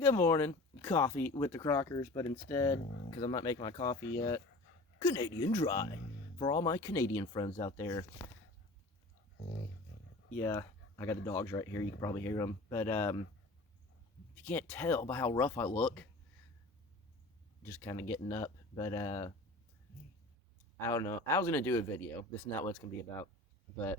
Good morning. Coffee with the Crockers, but instead, because I'm not making my coffee yet, Canadian Dry. For all my Canadian friends out there. Yeah, I got the dogs right here. You can probably hear them. But if you can't tell by how rough I look, just kind of getting up. But I don't know. I was going to do a video. This is not what it's going to be about. But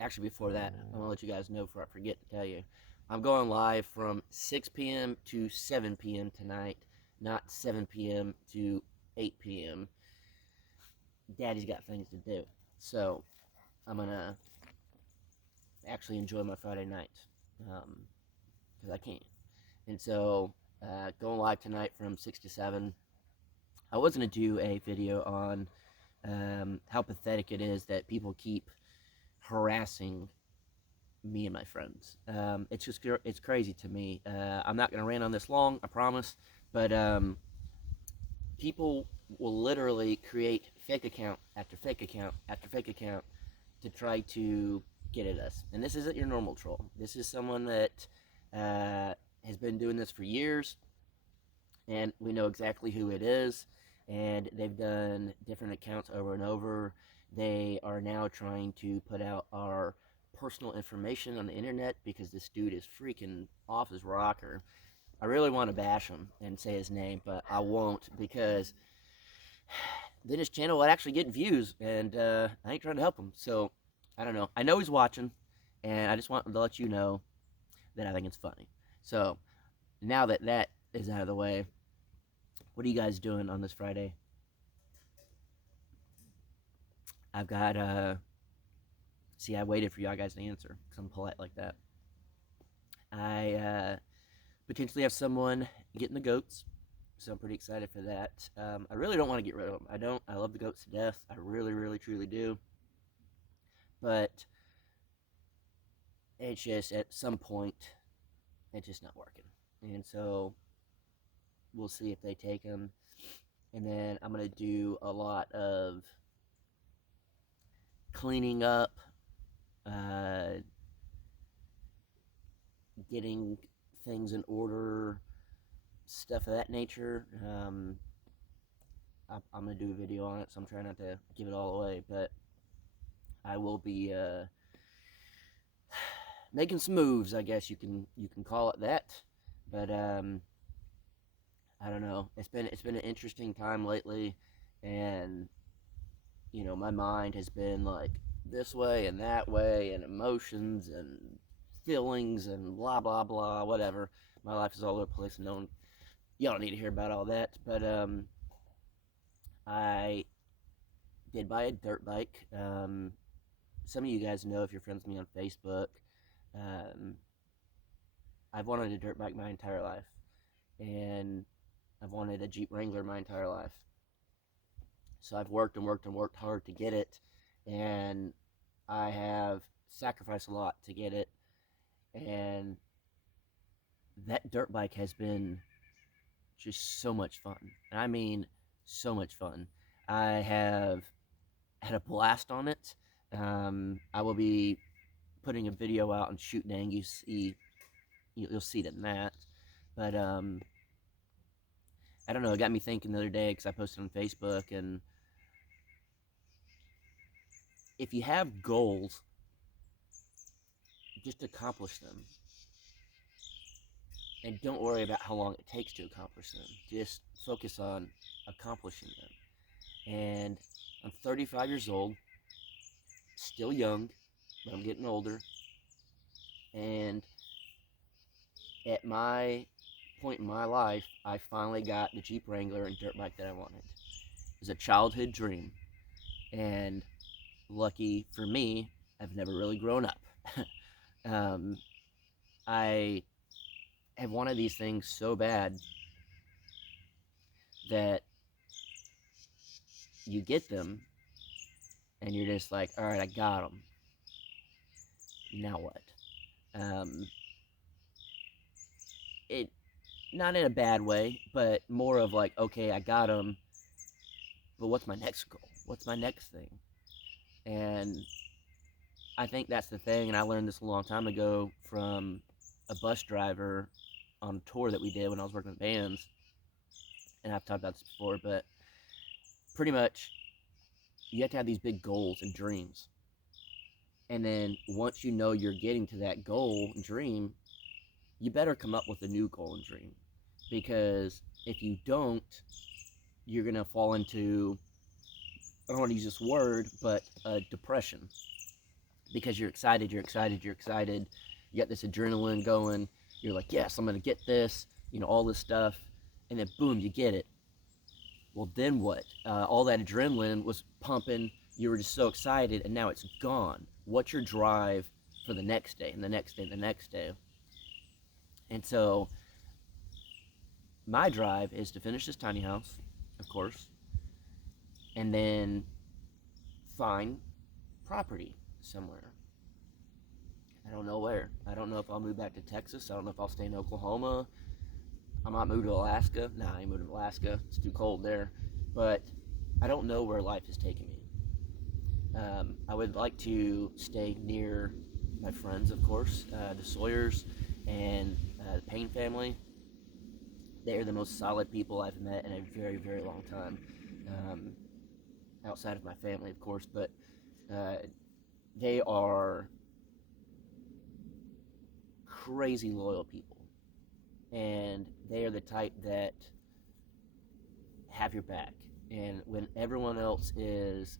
actually, before that, I'm going to let you guys know before I forget to tell you. I'm going live from 6 p.m. to 7 p.m. tonight, not 7 p.m. to 8 p.m. Daddy's got things to do. So I'm going to actually enjoy my Friday night because I can. And so going live tonight from 6 to 7. I was going to do a video on how pathetic it is that people keep harassing me and my friends. It's crazy to me. I'm not gonna rant on this long, I promise. But people will literally create fake account after fake account after fake account to try to get at us. And this isn't your normal troll. This is someone that has been doing this for years, and we know exactly who it is. And they've done different accounts over and over. They are now trying to put out our personal information on the internet because this dude is freaking off his rocker. I really want to bash him and say his name, but I won't because then his channel will actually get views, and I ain't trying to help him. So I don't know. I know he's watching, and I just want to let you know that I think it's funny. So now that that is out of the way, what are you guys doing on this Friday? I've got see, I waited for y'all guys to answer because I'm polite like that. I potentially have someone getting the goats, so I'm pretty excited for that. I really don't want to get rid of them. I don't. I love the goats to death. I really, really, truly do. But it's just at some point, it's just not working. And so we'll see if they take them. And then I'm going to do a lot of cleaning up, uh, getting things in order, stuff of that nature. I'm gonna do a video on it, so I'm trying not to give it all away. But I will be making some moves, I guess you can call it that. But I don't know. It's been an interesting time lately, and my mind has been like this way and that way, and emotions and feelings and blah blah blah, whatever. My life is all over the place, and y'all don't need to hear about all that. But I did buy a dirt bike. Some of you guys know if you're friends with me on Facebook. Um, I've wanted a dirt bike my entire life, and I've wanted a Jeep Wrangler my entire life. So I've worked and worked and worked hard to get it, and I have sacrificed a lot to get it. And that dirt bike has been just so much fun. And I mean, so much fun. I have had a blast on it. I will be putting a video out on Shoot Dang. You'll see it in that. But I don't know. It got me thinking the other day because I posted on Facebook, and if you have goals, just accomplish them, and don't worry about how long it takes to accomplish them. Just focus on accomplishing them. And I'm 35 years old, still young, but I'm getting older. And at my point in my life, I finally got the Jeep Wrangler and dirt bike that I wanted. It was a childhood dream, and lucky for me, I've never really grown up. um, I have wanted these things so bad that you get them and you're just like, all right, I got them. Now what? Um, it not in a bad way, but more of like, okay, I got them, but what's my next goal? What's my next thing? And I think that's the thing, and I learned this a long time ago from a bus driver on a tour that we did when I was working with bands, and I've talked about this before, but pretty much you have to have these big goals and dreams. And then once you know you're getting to that goal and dream, you better come up with a new goal and dream. Because if you don't, you're going to fall into, I don't want to use this word, but depression. Because you're excited, you're excited, you're excited. You got this adrenaline going. You're like, yes, I'm going to get this, all this stuff. And then boom, you get it. Well, then what? All that adrenaline was pumping. You were just so excited, and now it's gone. What's your drive for the next day and the next day and the next day? And so my drive is to finish this tiny house, of course, and then find property somewhere. I don't know where. I don't know if I'll move back to Texas. I don't know if I'll stay in Oklahoma. I might move to Alaska. Nah, I ain't moving to Alaska. It's too cold there. But I don't know where life is taking me. I would like to stay near my friends, of course, the Sawyers and the Payne family. They are the most solid people I've met in a very, very long time. Outside of my family, of course, but they are crazy loyal people. And they are the type that have your back. And when everyone else is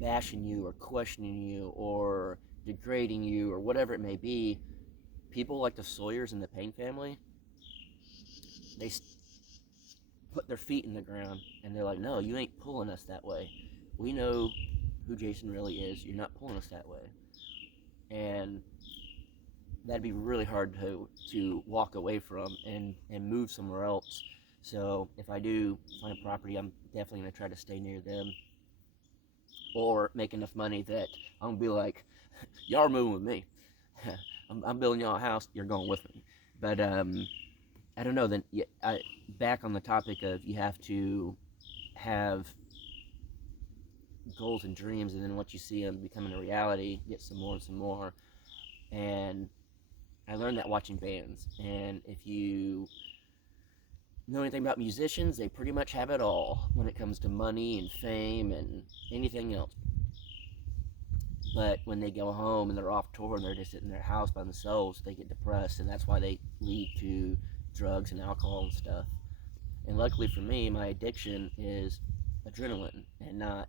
bashing you or questioning you or degrading you or whatever it may be, people like the Sawyers and the Payne family, they put their feet in the ground and they're like, no, you ain't pulling us that way. We know who Jason really is. You're not pulling us that way. And that'd be really hard to walk away from and move somewhere else. So if I do find a property, I'm definitely going to try to stay near them or make enough money that I'm going to be like, y'all are moving with me. I'm building y'all a house. You're going with me. But I don't know. Then back on the topic of you have to have goals and dreams, and then once you see them becoming a reality, get some more and some more. And I learned that watching bands. And if you know anything about musicians, they pretty much have it all when it comes to money and fame and anything else. But when they go home and they're off tour and they're just sitting in their house by themselves, they get depressed, and that's why they lead to drugs and alcohol and stuff. And luckily for me, my addiction is adrenaline and not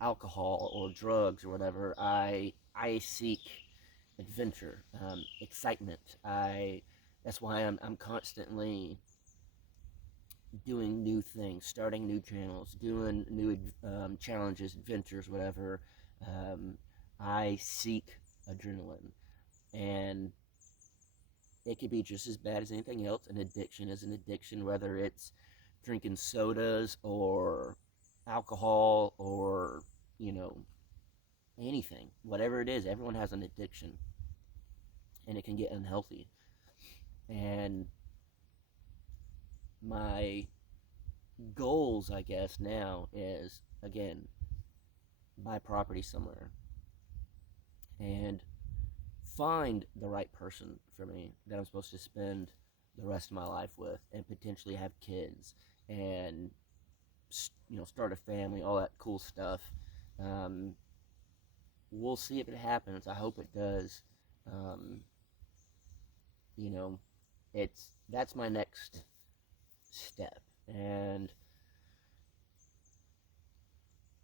alcohol or drugs or whatever. I seek adventure, excitement. That's why I'm constantly doing new things, starting new channels, doing new challenges, adventures, whatever. I seek adrenaline, and it could be just as bad as anything else. An addiction is an addiction, whether it's drinking sodas or alcohol or, anything. Whatever it is, everyone has an addiction, and it can get unhealthy. And my goals, I guess, now is, again, buy property somewhere and find the right person for me that I'm supposed to spend the rest of my life with and potentially have kids and start a family, all that cool stuff. We'll see if it happens. I hope it does. You know, that's my next step, and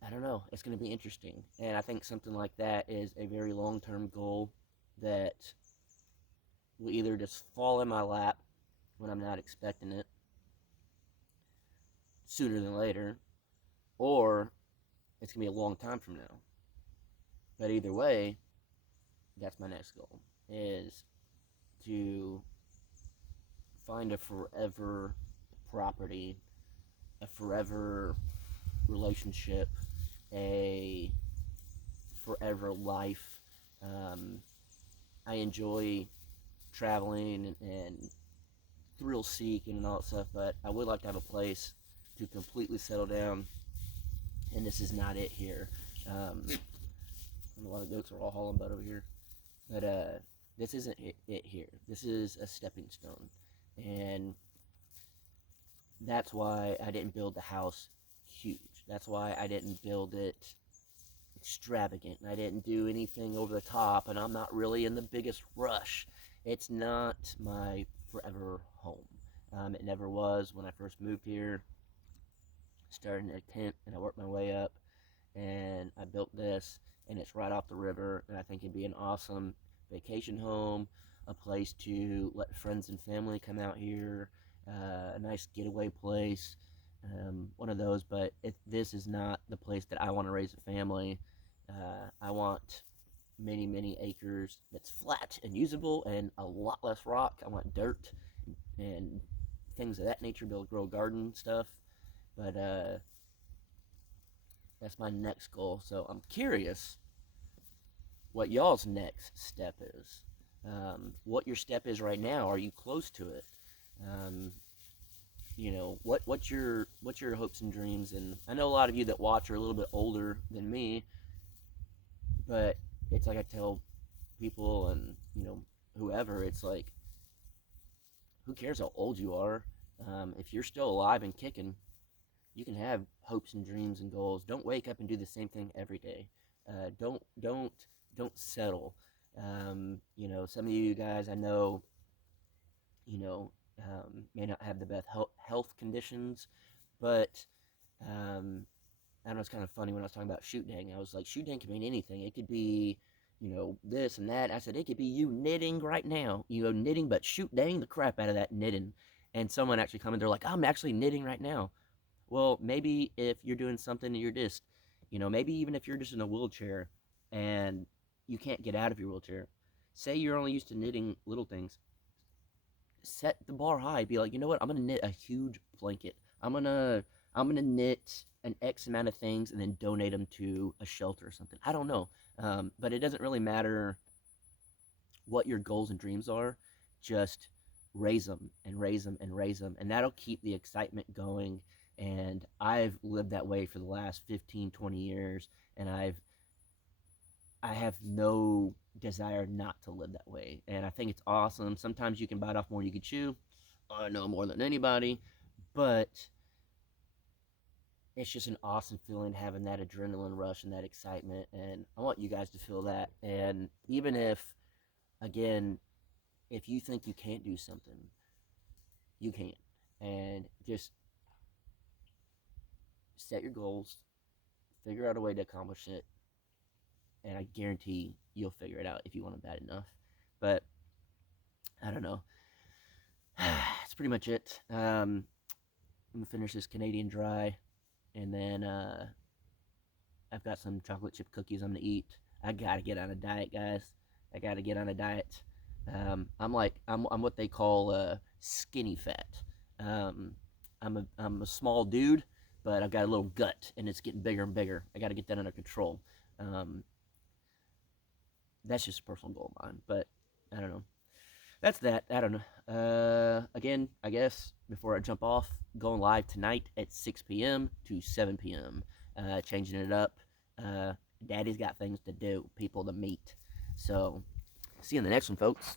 I don't know. It's going to be interesting, and I think something like that is a very long-term goal that will either just fall in my lap when I'm not expecting it, sooner than later, or it's going to be a long time from now. But either way, that's my next goal, is to find a forever property, a forever relationship, a forever life. I enjoy traveling and thrill seeking and all that stuff, but I would like to have a place to completely settle down, and this is not it here. A lot of goats are all hauling butt over here, but this isn't it here. This is a stepping stone, And that's why I didn't build the house huge. That's why I didn't build it extravagant. I didn't do anything over the top, and I'm not really in the biggest rush. It's not my forever home. It never was when I first moved here. Started in a tent, and I worked my way up, and I built this, and it's right off the river, and I think it'd be an awesome vacation home, a place to let friends and family come out here, a nice getaway place, one of those. But this is not the place that I want to raise a family. I want many, many acres that's flat and usable and a lot less rock. I want dirt and things of that nature, build grow garden stuff. But that's my next goal. So I'm curious what y'all's next step is. What your step is right now. Are you close to it? Um, what's your hopes and dreams? And I know a lot of you that watch are a little bit older than me, but it's like I tell people and whoever, it's like, who cares how old you are? If you're still alive and kicking, you can have hopes and dreams and goals. Don't wake up and do the same thing every day. Don't settle. Some of you guys I know, may not have the best health conditions, but I don't know. It's kind of funny when I was talking about shoot dang. I was like, shoot dang can mean anything. It could be, this and that. I said it could be you knitting right now. Knitting, but shoot dang the crap out of that knitting. And someone actually commented, they're like, I'm actually knitting right now. Well, maybe if you're doing something and you're just, maybe even if you're just in a wheelchair and you can't get out of your wheelchair, say you're only used to knitting little things, set the bar high. Be like, you know what? I'm gonna knit a huge blanket. I'm gonna knit an X amount of things and then donate them to a shelter or something. I don't know, but it doesn't really matter what your goals and dreams are. Just raise them and raise them and raise them, and that'll keep the excitement going. And I've lived that way for the last 15, 20 years, and I have no desire not to live that way. And I think it's awesome. Sometimes you can bite off more than you can chew. I know more than anybody, but it's just an awesome feeling having that adrenaline rush and that excitement. And I want you guys to feel that. And even if, again, if you think you can't do something, you can. And just set your goals, figure out a way to accomplish it, and I guarantee you'll figure it out if you want it bad enough. But I don't know. That's pretty much it. I'm gonna finish this Canadian Dry, and then I've got some chocolate chip cookies I'm gonna eat. I gotta get on a diet, guys. I gotta get on a diet. I'm what they call skinny fat. Um, I'm a small dude, but I've got a little gut, and it's getting bigger and bigger. I gotta get that under control. Um, that's just a personal goal of mine, but I don't know. That's that. I don't know. Again, I guess before I jump off, going live tonight at 6 p.m. to 7 p.m. Changing it up. Daddy's got things to do, people to meet. So, see you in the next one, folks.